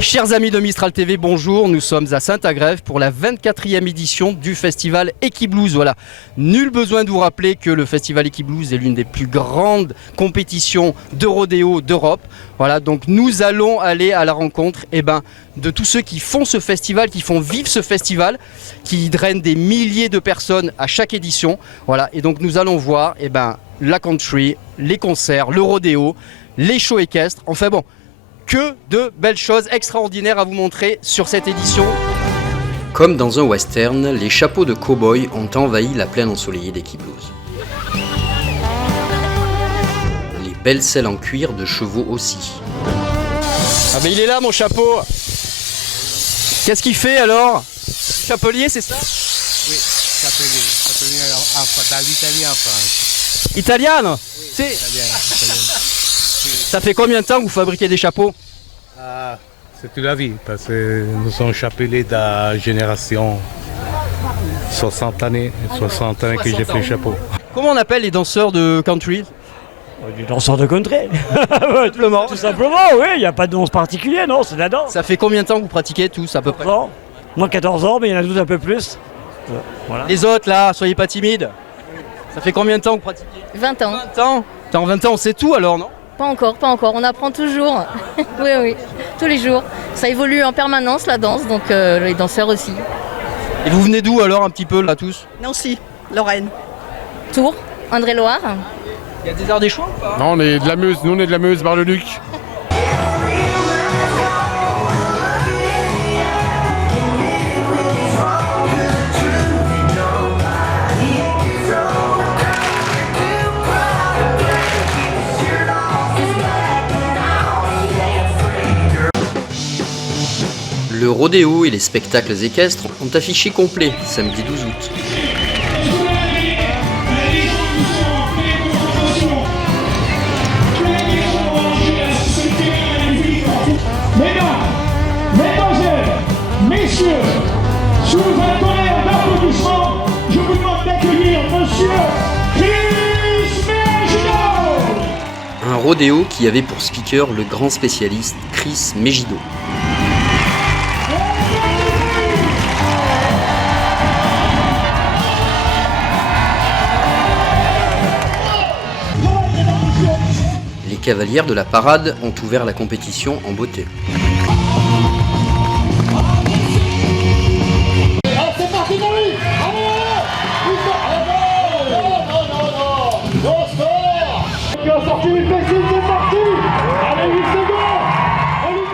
Chers amis de Mistral TV, bonjour, nous sommes à Saint-Agrève pour la 24e édition du festival Equiblues. Voilà, nul besoin de vous rappeler que le festival Equiblues est l'une des plus grandes compétitions de rodéo d'Europe. Voilà, donc nous allons aller à la rencontre de tous ceux qui font ce festival, qui font vivre ce festival, qui drainent des milliers de personnes à chaque édition. Voilà, et donc nous allons voir la country, les concerts, le rodéo, les shows équestres, enfin bon, que de belles choses extraordinaires à vous montrer sur cette édition. Comme dans un western, les chapeaux de cow-boy ont envahi la plaine ensoleillée d'Equiblues. Les belles selles en cuir de chevaux aussi. Ah mais il est là mon chapeau. Qu'est-ce qu'il fait alors? Chapelier, c'est ça? Oui, chapelier dans l'italien en France. Italiano? Oui, C'est... italien. Ça fait combien de temps que vous fabriquez des chapeaux? C'est toute la vie, parce que nous sommes chapeliers de la génération 60 années que j'ai fait le chapeau. Comment on appelle les danseurs de country? Du danseur de country. Tout simplement, oui, il n'y a pas de danse particulier, non, c'est de la danse. Ça fait combien de temps que vous pratiquez tous à peu près? Moi 14 ans, mais il y en a d'autres un peu plus. Voilà. Les autres là, soyez pas timides. Ça fait combien de temps que vous pratiquez? 20 ans. 20 ans. En 20 ans on sait tout alors, non? Pas encore, on apprend toujours. Oui, tous les jours. Ça évolue en permanence la danse, donc les danseurs aussi. Et vous venez d'où alors un petit peu là tous? Nancy, Lorraine. Tours, Indre-et-Loire. Il y a des arts des choix ou pas? Non, on est de la Meuse, nous on est de la Meuse, Bar-le-Duc. Le rodéo et les spectacles équestres ont affiché complet samedi 12 août. Mesdames, mesdemoiselles, messieurs, sous un tonnerre d'applaudissements, je vous demande d'accueillir Monsieur Chris Megido. Un rodéo qui avait pour speaker le grand spécialiste Chris Megido. Les cavalières de la parade ont ouvert la compétition en beauté. C'est parti pour lui. Non, sport. Qui a sorti une fessée, c'est parti. Allez, 8 secondes.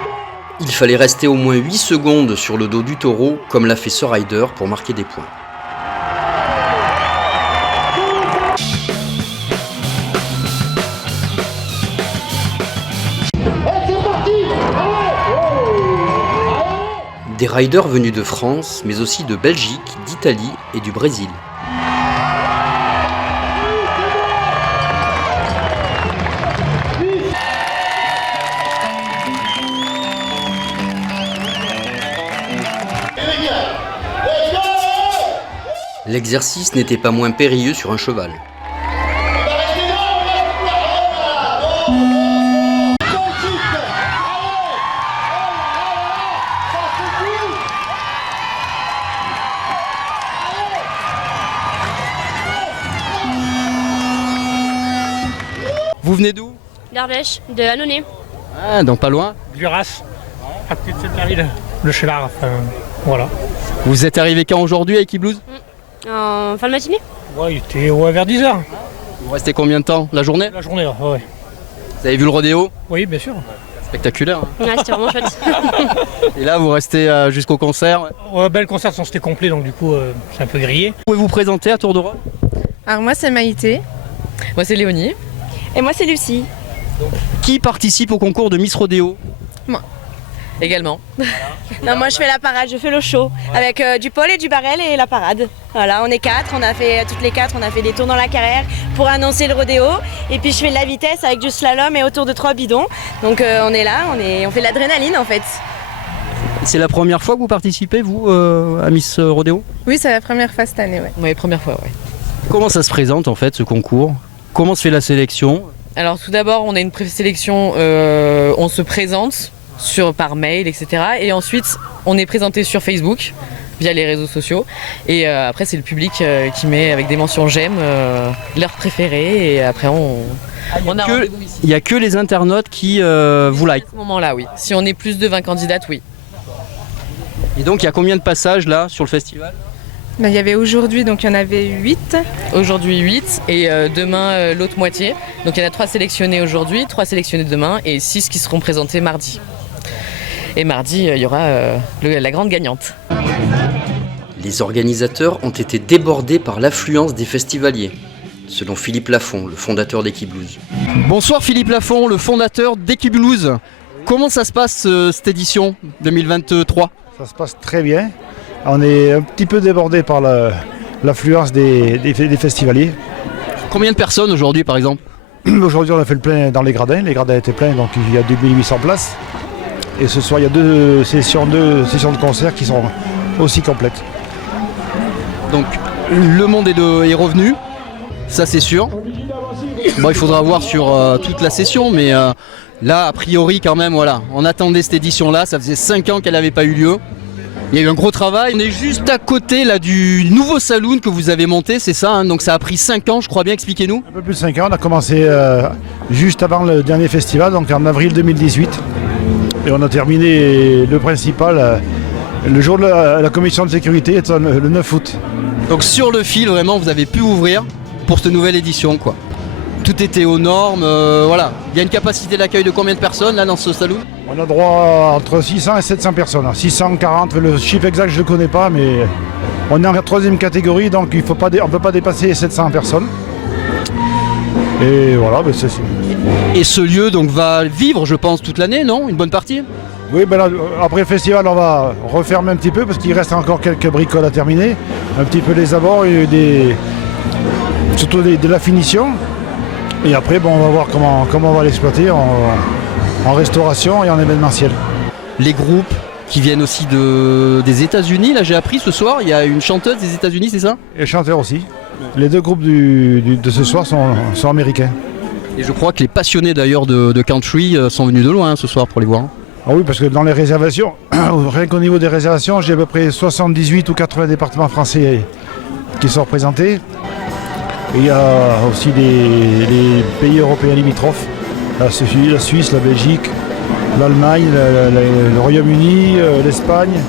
Il fallait rester au moins 8 secondes sur le dos du taureau, comme l'a fait Sir Ryder pour marquer des points. Des riders venus de France, mais aussi de Belgique, d'Italie et du Brésil. L'exercice n'était pas moins périlleux sur un cheval. Vous venez d'où? D'Ardèche, de Annonay. Ah, donc pas loin. Duras, à côté de Sainte-Marie, le Chelard, enfin, voilà. Vous êtes arrivé quand aujourd'hui à Equiblues? En fin de matinée. Ouais, il était vers 10h. Vous restez combien de temps? La journée? La journée, ouais. Vous avez vu le rodéo? Oui, bien sûr. Spectaculaire. Hein. Ouais, c'était vraiment chouette. Et là, vous restez jusqu'au concert. Ouais, le concert, c'était complet, donc du coup, c'est un peu grillé. Vous pouvez vous présenter à tour de rôle? Alors moi c'est Maïté. Moi c'est Léonie. Et moi c'est Lucie. Qui participe au concours de Miss Rodéo? Également. Non, moi je fais la parade, je fais le show avec du pôle et du barrel et la parade. Voilà, on est 4, on a fait toutes les 4, on a fait des tours dans la carrière pour annoncer le rodéo. Et puis je fais de la vitesse avec du slalom et autour de 3 bidons. Donc on est là, on fait de l'adrénaline en fait. C'est la première fois que vous participez, vous, à Miss Rodéo? Oui, c'est la première fois cette année, ouais. Oui, première fois, ouais. Comment ça se présente en fait ce concours? Comment se fait la sélection? Alors tout d'abord, on a une présélection, on se présente par mail, etc. Et ensuite, on est présenté sur Facebook via les réseaux sociaux. Et après, c'est le public qui met avec des mentions j'aime leur préféré. Et après, on a rendez-vous ici. Il n'y a que les internautes qui vous like. À ce moment-là, oui. Si on est plus de 20 candidates, oui. Et donc il y a combien de passages là sur le festival? Il y avait aujourd'hui, donc il y en avait 8. Aujourd'hui 8 et demain l'autre moitié. Donc il y en a 3 sélectionnés aujourd'hui, 3 sélectionnés demain et 6 qui seront présentés mardi. Et mardi, il y aura la grande gagnante. Les organisateurs ont été débordés par l'affluence des festivaliers, selon Philippe Lafont, le fondateur d'Equiblues. Bonsoir Philippe Lafont, le fondateur d'Equiblues. Comment ça se passe cette édition 2023? Ça se passe très bien. On est un petit peu débordé par l'affluence des festivaliers. Combien de personnes aujourd'hui par exemple? Aujourd'hui on a fait le plein dans les gradins étaient pleins, donc il y a 2800 places. Et ce soir il y a deux sessions de concerts qui sont aussi complètes. Donc le monde est revenu, ça c'est sûr. Bon, il faudra voir sur toute la session, mais là a priori quand même voilà, on attendait cette édition là, ça faisait 5 ans qu'elle n'avait pas eu lieu. Il y a eu un gros travail, on est juste à côté là du nouveau saloon que vous avez monté, c'est ça hein, donc ça a pris 5 ans je crois bien, expliquez-nous. Un peu plus de 5 ans, on a commencé juste avant le dernier festival, donc en avril 2018. Et on a terminé le principal le jour de la commission de sécurité, le 9 août. Donc sur le fil vraiment vous avez pu ouvrir pour cette nouvelle édition quoi. Tout était aux normes, voilà. Il y a une capacité d'accueil de combien de personnes là dans ce salon? On a droit entre 600 et 700 personnes. 640, le chiffre exact je ne le connais pas, mais on est en 3e catégorie, donc on ne peut pas dépasser 700 personnes. Et voilà, ben Et ce lieu donc va vivre je pense toute l'année, non? Une bonne partie? Oui, ben là, après le festival on va refermer un petit peu parce qu'il reste encore quelques bricoles à terminer. Un petit peu les abords et surtout de la finition. Et après, bon, on va voir comment on va l'exploiter en restauration et en événementiel. Les groupes qui viennent aussi des États-Unis, là j'ai appris ce soir, il y a une chanteuse des États-Unis, c'est ça? Et chanteur aussi. Les 2 groupes de ce soir sont américains. Et je crois que les passionnés d'ailleurs de country sont venus de loin ce soir pour les voir. Ah oui, parce que dans les réservations, rien qu'au niveau des réservations, j'ai à peu près 78 ou 80 départements français qui sont représentés. Et il y a aussi les pays européens limitrophes, la Suisse, la Belgique, l'Allemagne, le Royaume-Uni, l'Espagne.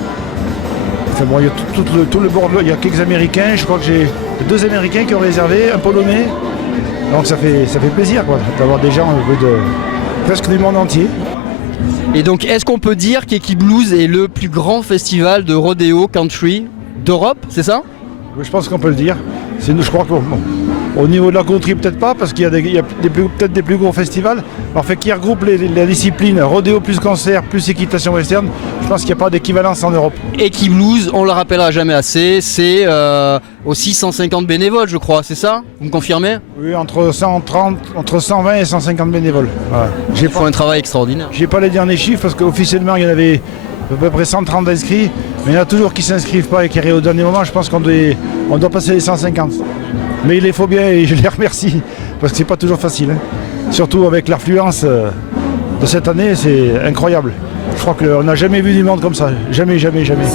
Enfin bon, il y a tout le bord, il y a quelques Américains, je crois que j'ai 2 Américains qui ont réservé, un Polonais. Donc ça fait plaisir quoi, d'avoir des gens presque du monde entier. Et donc est-ce qu'on peut dire qu'Equiblues est le plus grand festival de rodéo country d'Europe, c'est ça? Oui, je pense qu'on peut le dire. Je crois qu'au niveau de la country, peut-être pas, parce qu'il y a peut-être des plus gros festivals. En fait, qui regroupe la discipline rodéo plus concert plus équitation western, je pense qu'il n'y a pas d'équivalence en Europe. Equiblues, on le rappellera jamais assez, c'est aussi 150 bénévoles, je crois, c'est ça? Vous me confirmez? Oui, entre 120 et 150 bénévoles. Voilà. Ils font un travail extraordinaire. J'ai pas les derniers chiffres, parce qu'officiellement, il y en avait à peu près 130 inscrits, mais il y en a toujours qui ne s'inscrivent pas et qui arrivent au dernier moment. Je pense qu'on doit passer les 150. Mais il les faut bien et je les remercie, parce que c'est pas toujours facile. Hein. Surtout avec l'affluence de cette année, c'est incroyable. Je crois qu'on n'a jamais vu du monde comme ça. Jamais, jamais, jamais.